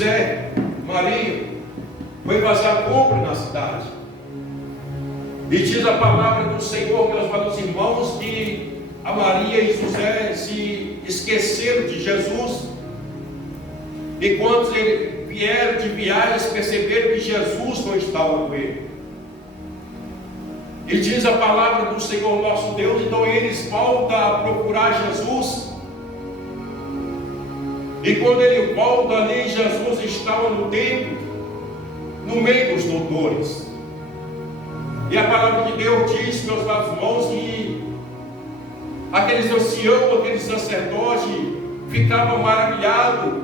José, Maria, foi fazer a compra na cidade. E diz a palavra do Senhor, meus amados irmãos, que a Maria e José se esqueceram de Jesus. E quando eles vieram de viagem, perceberam que Jesus não estava com ele. E diz a palavra do Senhor nosso Deus, então eles voltam a procurar Jesus. E quando ele volta ali, Jesus estava no templo, no meio dos doutores. E a palavra de Deus diz, meus amados irmãos, que aqueles anciãos, aqueles sacerdotes ficavam maravilhados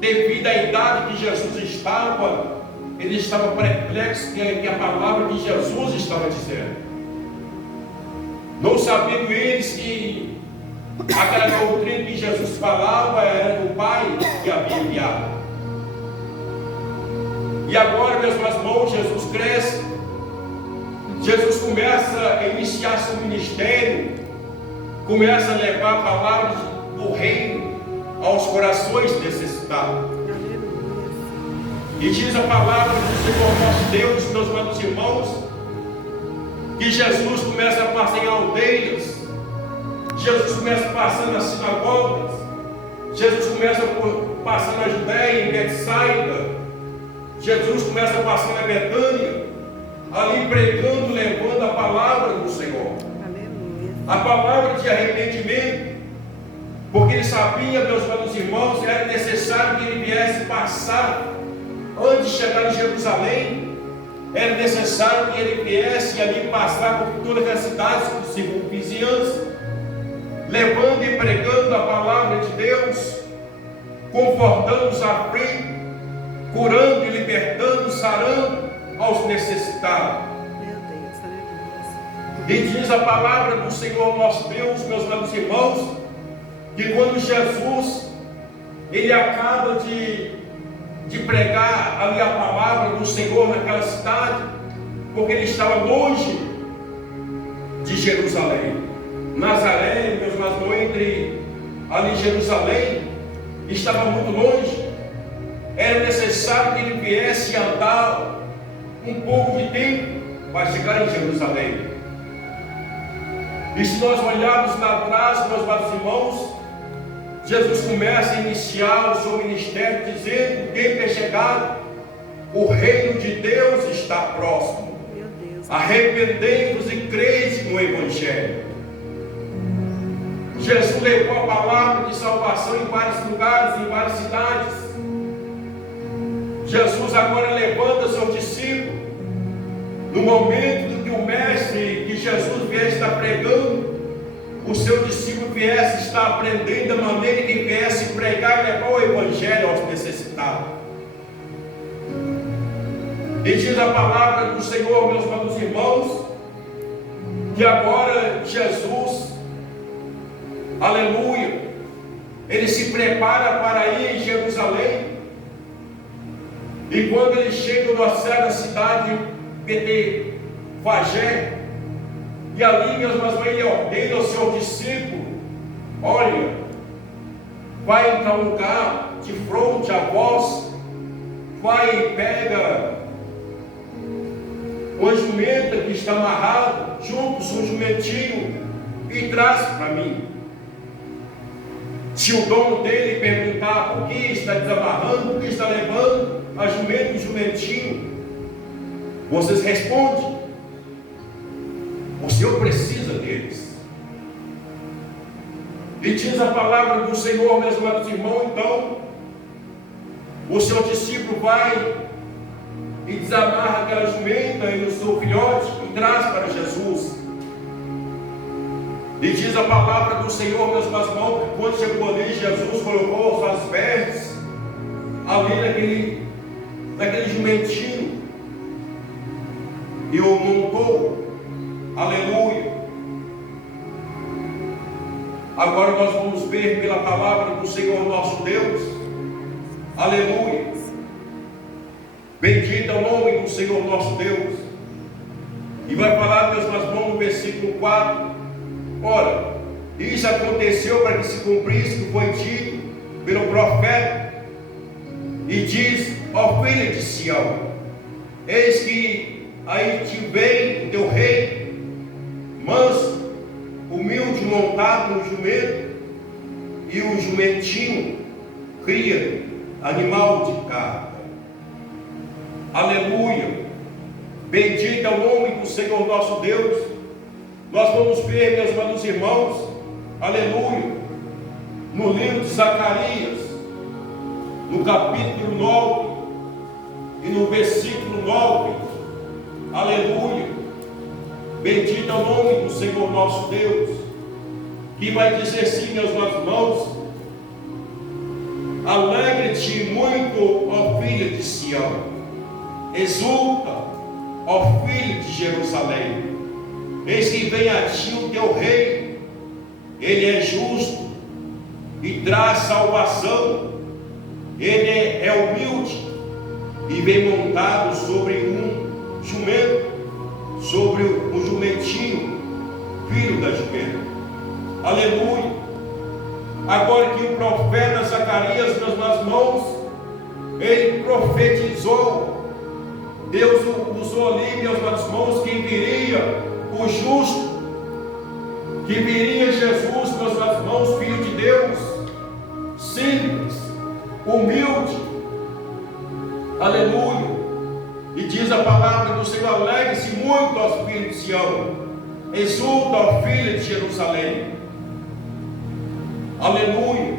devido à idade que Jesus estava. Ele estava perplexo que a palavra de Jesus estava dizendo. Não sabiam eles que aquela doutrina que Jesus falava era do Pai que havia enviado. E agora, meus irmãos, Jesus cresce. Jesus começa a iniciar seu ministério, começa a levar a palavra do reino aos corações necessitados. E diz a palavra do Senhor nosso Deus, meus amados irmãos, que Jesus começa a passar em aldeias, Jesus começa a passar nas sinagogas, Jesus começa a passar na Judéia, em Betsaida, Jesus começa a passar na Betânia, ali pregando, levando a palavra do Senhor, a palavra de arrependimento, porque ele sabia, meus amados irmãos, era necessário que ele viesse passar. Antes de chegar em Jerusalém, era necessário que ele viesse ali passar por todas as cidades de circunvizinhança, levando e pregando a palavra de Deus, confortando os aflitos, curando e libertando, sarando aos necessitados. E diz a palavra do Senhor nosso Deus, meus amados irmãos, que quando Jesus ele acaba de pregar ali a palavra do Senhor naquela cidade, porque ele estava longe de Jerusalém. Nazaré, meus irmãos, entre ali Jerusalém, estava muito longe. Era necessário que ele viesse andar um pouco de tempo para chegar em Jerusalém. E se nós olharmos lá atrás, meus amados irmãos, Jesus começa a iniciar o seu ministério dizendo: o tempo é chegado, o reino de Deus está próximo. Arrependei-vos e crede no Evangelho. Jesus levou a palavra de salvação em vários lugares, em várias cidades. Jesus agora levanta seus discípulos. No momento que o mestre, que Jesus viesse estar pregando, o seu discípulo viesse estar aprendendo da maneira que viesse pregar e levar o Evangelho aos necessitados. E diz a palavra do Senhor, meus amados irmãos, que agora Jesus, aleluia, ele se prepara para ir em Jerusalém. E quando ele chega na certa cidade de Betfagé, e ali, meus irmãos, ele ordena ao seu discípulo: olha, vai para um lugar de fronte a vós, vai e pega uma jumenta que está amarrada, junto com o seu jumentinho, e traz para mim. Se o dono dele perguntar por que está desamarrando, por que está levando a jumenta e o jumentinho, vocês respondem: o Senhor precisa deles. E diz a palavra do Senhor, meus amados irmãos, então, o seu discípulo vai e desamarra aquela jumenta e o seu filhote e traz para Jesus. E diz a palavra do Senhor, meus irmãos, que quando chegou ali, Jesus colocou suas vestes ali naquele jumentinho e o montou. Aleluia. Agora nós vamos ver pela palavra do Senhor nosso Deus. Aleluia. Bendito é o nome do Senhor nosso Deus. E vai falar, meus irmãos, no versículo 4: ora, isso aconteceu para que se cumprisse o que foi dito pelo profeta: E diz: ó filha de Sião, eis que aí te vem o teu rei, manso, humilde, montado no jumento, e o jumentinho cria animal de carga. Aleluia! Bendito é o nome do Senhor nosso Deus. Nós vamos ver, meus amados irmãos, aleluia, no livro de Zacarias, no capítulo 9 e no versículo 9, aleluia, bendito é o nome do Senhor nosso Deus, que vai dizer assim, meus irmãos: alegre-te muito, ó filha de Sião, exulta, ó filho de Jerusalém, eis que vem a ti o teu rei, ele é justo e traz salvação, ele é humilde e vem montado sobre um jumento, sobre um jumentinho, filho da jumenta. Aleluia! Agora que o profeta Zacarias, meus irmãos, ele profetizou, Deus usou ali, meus irmãos, que viria o justo, que viria Jesus, meus irmãos, filho de Deus, simples, humilde, aleluia. E diz a palavra do Senhor: alegre-se muito, ó filho de Sião, exulta, ó filha de Jerusalém. Aleluia.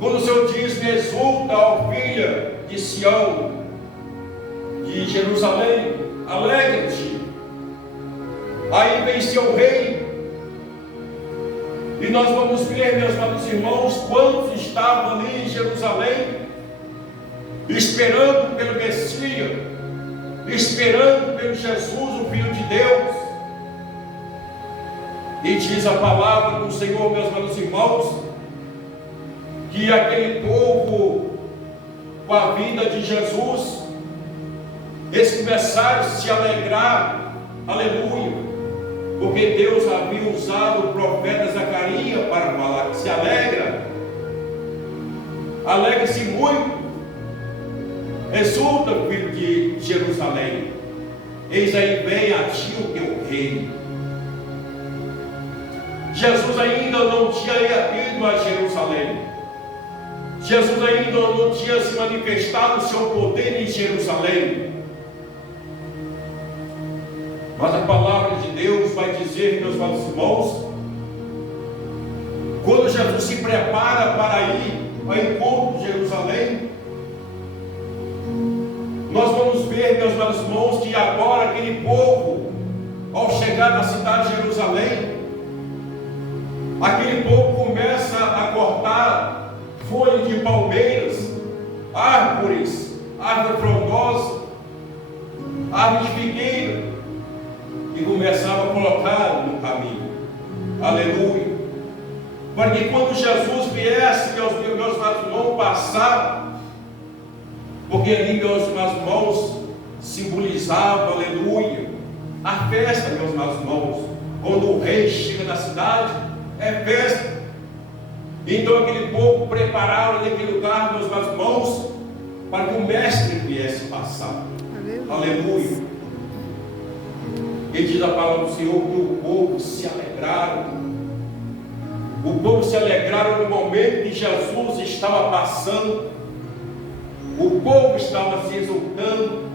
Quando o Senhor diz: exulta, ó filha de Sião, de Jerusalém, alegre-te. Aí vem seu rei. E nós vamos ver, meus amados irmãos, quantos estavam ali em Jerusalém, esperando pelo Messias, esperando pelo Jesus, o Filho de Deus. E diz a palavra do Senhor, meus amados irmãos, que aquele povo, com a vinda de Jesus, eles começaram a se alegrar, aleluia, porque Deus havia usado o profeta Zacarias para falar que se alegra, alegra-se muito, exulta, filho de Jerusalém, eis aí vem a ti o teu rei. Jesus ainda não tinha ido a Jerusalém, Jesus ainda não tinha se manifestado o seu poder em Jerusalém. Mas a palavra de Deus vai dizer, meus irmãos, quando Jesus se prepara para ir ao encontro de Jerusalém, nós vamos ver, meus irmãos, que agora aquele povo, ao chegar na cidade de Jerusalém, aquele povo começa a cortar folhas de palmeiras, árvore frondosa, árvore de figueira, e começava a colocar no caminho. Aleluia! Para que quando Jesus viesse, meus irmãos, passar, porque ali, meus irmãos, simbolizava, aleluia, a festa, meus irmãos. Quando o rei chega na cidade, é festa. Então aquele povo preparava naquele lugar, meus irmãos, para que o mestre viesse passar. Aleluia! E diz a palavra do Senhor que o povo se alegraram. O povo se alegraram no momento que Jesus estava passando. O povo estava se exultando,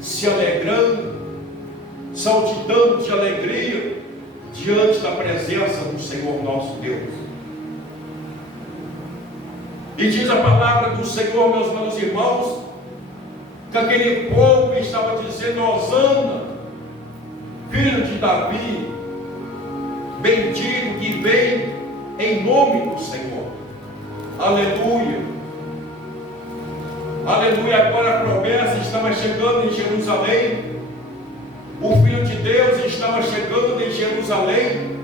se alegrando, saltitando de alegria diante da presença do Senhor nosso Deus. E diz a palavra do Senhor, meus irmãos, que aquele povo estava dizendo: hosana, filho de Davi, bendito que vem em nome do Senhor. Aleluia! Aleluia! Agora a promessa estava chegando em Jerusalém, o Filho de Deus estava chegando em Jerusalém,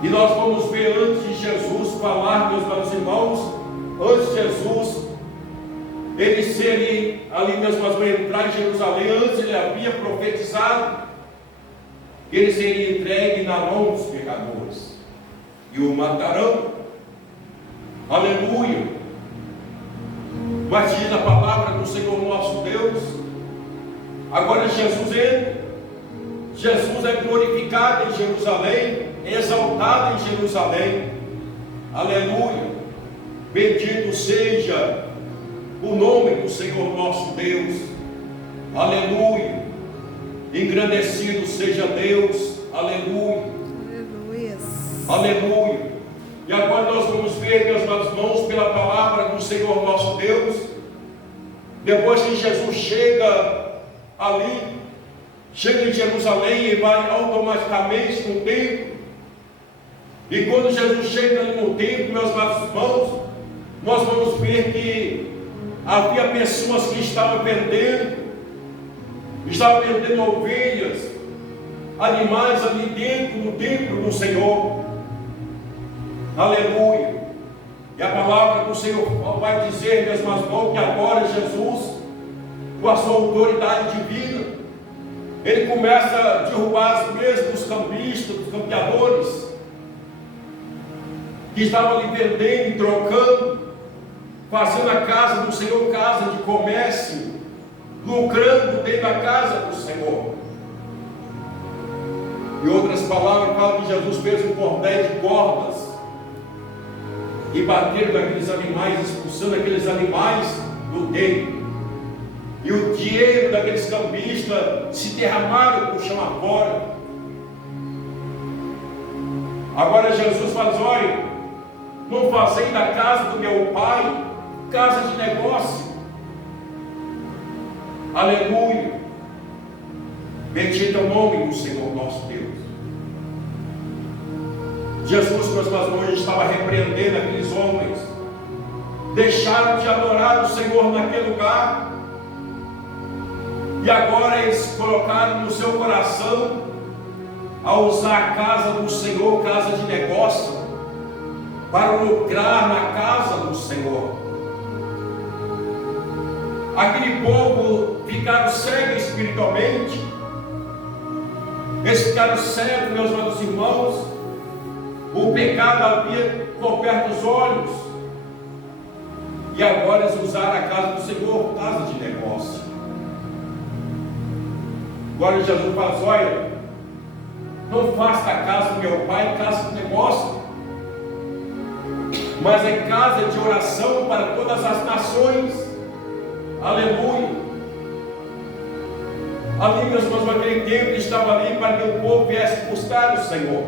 e nós vamos ver antes de Jesus falar, meus irmãos, antes de Jesus ele ser ali, meus irmãos, entrar em Jerusalém, antes ele havia profetizado que ele seria entregue na mão dos pecadores e o matarão. Aleluia! Mas diz a palavra do Senhor nosso Deus. Agora Jesus entra. Jesus é glorificado em Jerusalém, exaltado em Jerusalém. Aleluia. Bendito seja o nome do Senhor nosso Deus. Aleluia. Engrandecido seja Deus. Aleluia. Aleluia. Aleluia. E agora nós vamos ver, meus irmãos, pela palavra do Senhor nosso Deus. Depois que Jesus chega ali, chega em Jerusalém e vai automaticamente no templo. E quando Jesus chega ali no templo, meus irmãos, nós vamos ver que havia pessoas que estavam perdendo ovelhas, animais ali dentro do templo do Senhor. Aleluia. E a palavra do Senhor vai dizer, meus irmãos, que agora Jesus, com a sua autoridade divina, ele começa a derrubar as mesas dos cambistas, dos campeadores, que estavam ali vendendo e trocando, fazendo a casa do Senhor casa de comércio, lucrando dentro da casa do Senhor. Em outras palavras, fala que Jesus fez um cordel de cordas e bateram naqueles animais, expulsando aqueles animais do templo. E o dinheiro daqueles cambistas se derramaram por chão afora. Agora Jesus faz: olha, não fazei da casa do meu pai casa de negócio. Aleluia. Bendito é o nome do Senhor nosso Deus. Jesus, meus irmãos, estava repreendendo aqueles homens. Deixaram de adorar o Senhor naquele lugar. E agora eles colocaram no seu coração a usar a casa do Senhor, casa de negócio, para lucrar na casa do Senhor. Aquele povo ficaram cegos espiritualmente. Eles ficaram cegos, meus amados irmãos. O pecado havia coberto os olhos. E agora eles usaram a casa do Senhor, casa de negócio. Agora Jesus fala: olha, não faça a casa do meu pai casa de negócio, mas é casa de oração para todas as nações. Aleluia. Ali, meus irmãos, naquele tempo estava ali para que o povo viesse buscar o Senhor,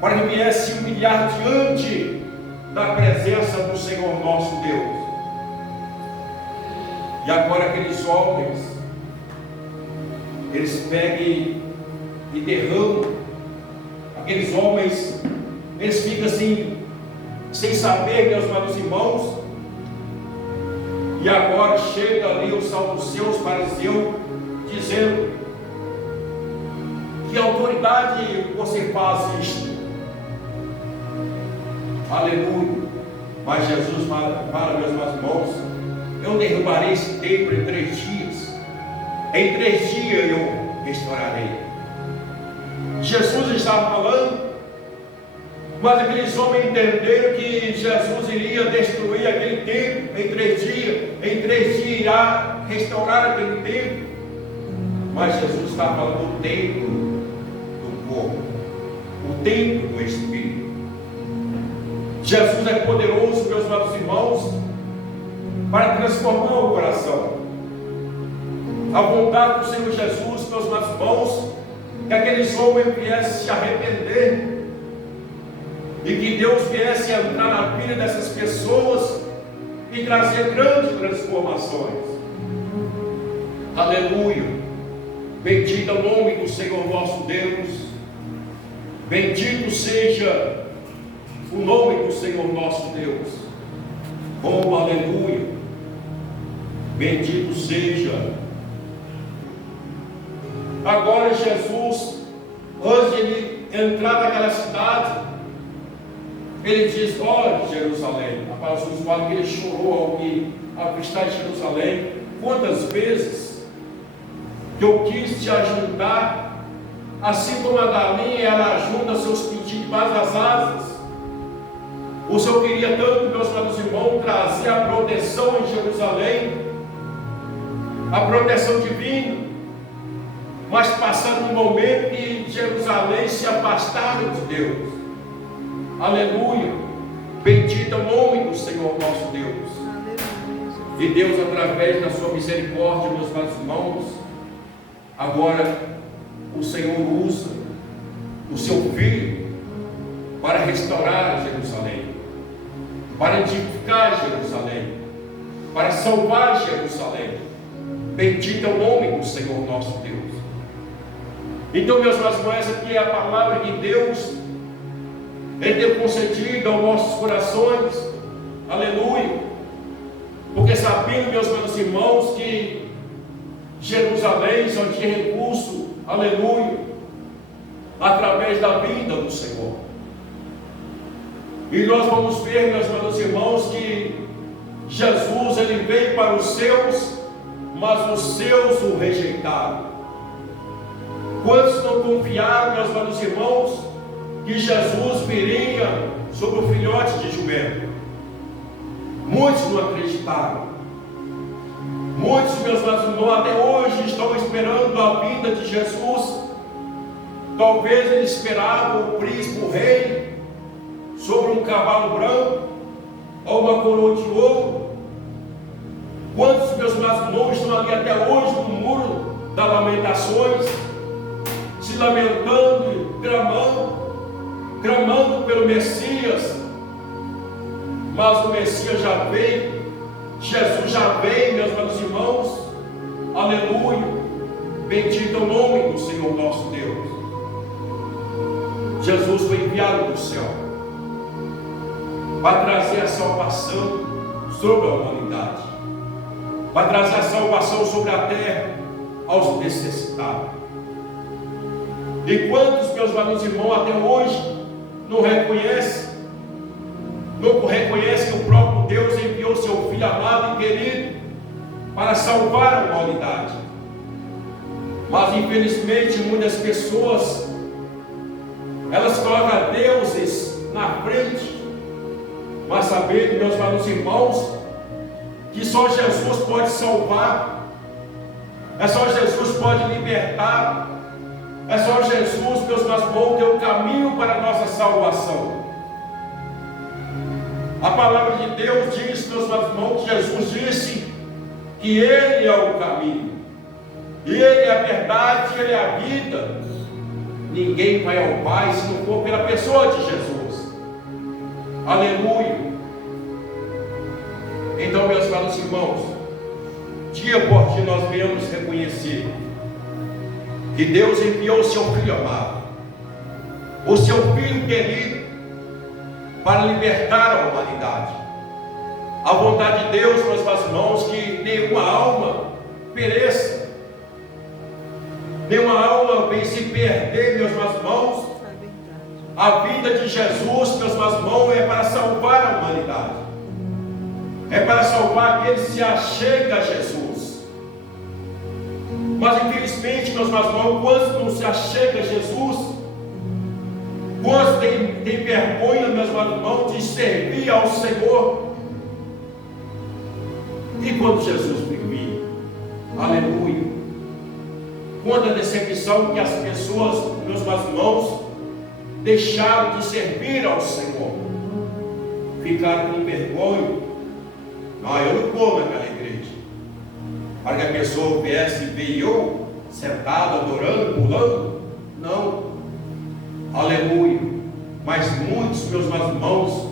para que viesse humilhar diante da presença do Senhor nosso Deus. E agora aqueles homens, eles pegam e derramam. Aqueles homens, eles ficam assim, sem saber, meus amados irmãos. E agora chega ali os saduceus, fariseus, dizendo: que autoridade você faz isto? Aleluia. Mas Jesus fala, meus irmãos, eu derrubarei esse templo em 3 dias. Em 3 dias eu restaurarei. Jesus estava falando, mas aqueles homens entenderam que Jesus iria destruir aquele templo em 3 dias. Em 3 dias irá restaurar aquele templo. Mas Jesus estava falando do templo do corpo, o templo do Espírito. Jesus é poderoso, meus amados irmãos, para transformar o coração. A vontade do Senhor Jesus, meus amados irmãos, que aqueles homens viessem se arrepender e que Deus viesse entrar na vida dessas pessoas e trazer grandes transformações. Aleluia. Bendito é o nome do Senhor nosso Deus. Bendito seja o nome do Senhor nosso Deus. Oh, aleluia. Bendito seja. Agora Jesus, antes de ele entrar naquela cidade, ele diz: olha, Jerusalém. A palavra de Deus fala que ele chorou ao estar em Jerusalém. Quantas vezes que eu quis te ajudar, assim como a galinha ela ajuda seus pintinhos debaixo das asas. O Senhor queria tanto, meus amados irmãos, trazer a proteção em Jerusalém. a proteção divina, mas passaram um momento que Jerusalém se afastaram de Deus. Aleluia, bendito é o nome do Senhor nosso Deus. E Deus, através da sua misericórdia, meus irmãos, agora o Senhor usa o seu Filho para restaurar Jerusalém, para edificar Jerusalém, para salvar Jerusalém. Bendito é o nome do Senhor nosso Deus. Então, meus irmãos, essa aqui é a palavra que Deus tem concedido aos nossos corações. Aleluia. Porque sabendo, meus irmãos, que Jerusalém só tinha recurso, aleluia, através da vinda do Senhor. E nós vamos ver, meus irmãos, que Jesus, ele veio para os seus, mas os seus o rejeitaram. Quantos não confiaram, meus irmãos, que Jesus viria sobre o filhote de jumento? Muitos não acreditaram. Muitos, meus irmãos, até hoje estão esperando a vinda de Jesus. Talvez eles esperavam o príncipe, o rei, sobre um cavalo branco, ou uma coroa de ouro. Quantos, meus irmãos, estão ali até hoje no muro das lamentações, se lamentando, clamando pelo Messias? Mas o Messias já veio, Jesus já veio, meus irmãos, aleluia, bendito é o nome do Senhor nosso Deus. Jesus foi enviado do céu para trazer a salvação sobre a humanidade, para trazer a salvação sobre a terra aos necessitados. E quantos, meus irmãos, até hoje não reconhecem que o próprio Deus enviou seu Filho amado e querido para salvar a humanidade? Mas infelizmente muitas pessoas, elas colocam deuses na frente, mas sabendo, meus irmãos, que só Jesus pode salvar, é só Jesus pode libertar, é só Jesus, meus irmãos, ter o caminho para a nossa salvação. A palavra de Deus diz, meus irmãos, que Jesus disse que Ele é o caminho, Ele é a verdade, Ele é a vida. Ninguém vai ao Pai se não for pela pessoa de Jesus. Aleluia. Então, meus irmãos, dia por dia nós viemos reconhecer que Deus enviou o seu Filho amado, o seu Filho querido, para libertar a humanidade. A vontade de Deus, meus irmãos, que nenhuma alma pereça, nenhuma alma vem se perder, meus irmãos. A vida de Jesus, meus irmãos, é para salvar a humanidade, é para salvar aquele que se achega a Jesus. Mas infelizmente, meus irmãos, quantos não se achega a Jesus? Quantos tem vergonha, meus irmãos, de servir ao Senhor? E quando Jesus vir, aleluia, quanta decepção que as pessoas, meus irmãos, deixaram de servir ao Senhor, ficaram com vergonha. Não, eu não vou naquela igreja, para que a pessoa viesse e ver eu sentado, adorando, pulando. Não. Aleluia. Mas muitos, meus irmãos,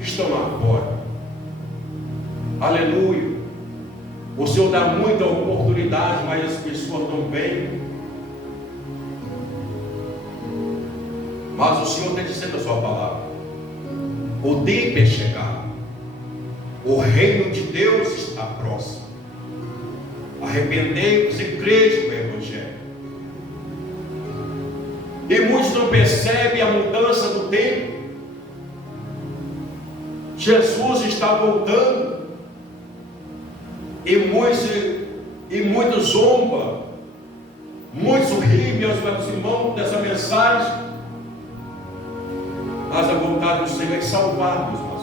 estão lá fora. Aleluia. O Senhor dá muita oportunidade, mas as pessoas não vêm. Mas o Senhor está dizendo a sua palavra: o tempo é chegado, o reino de Deus está próximo. Arrependei-vos e crede no Evangelho. E muitos não percebem a mudança do tempo. Jesus está voltando, e muitos zombam, muitos riem, meus irmãos, dessa mensagem. Mas a vontade do Senhor é salvar, meus irmãos.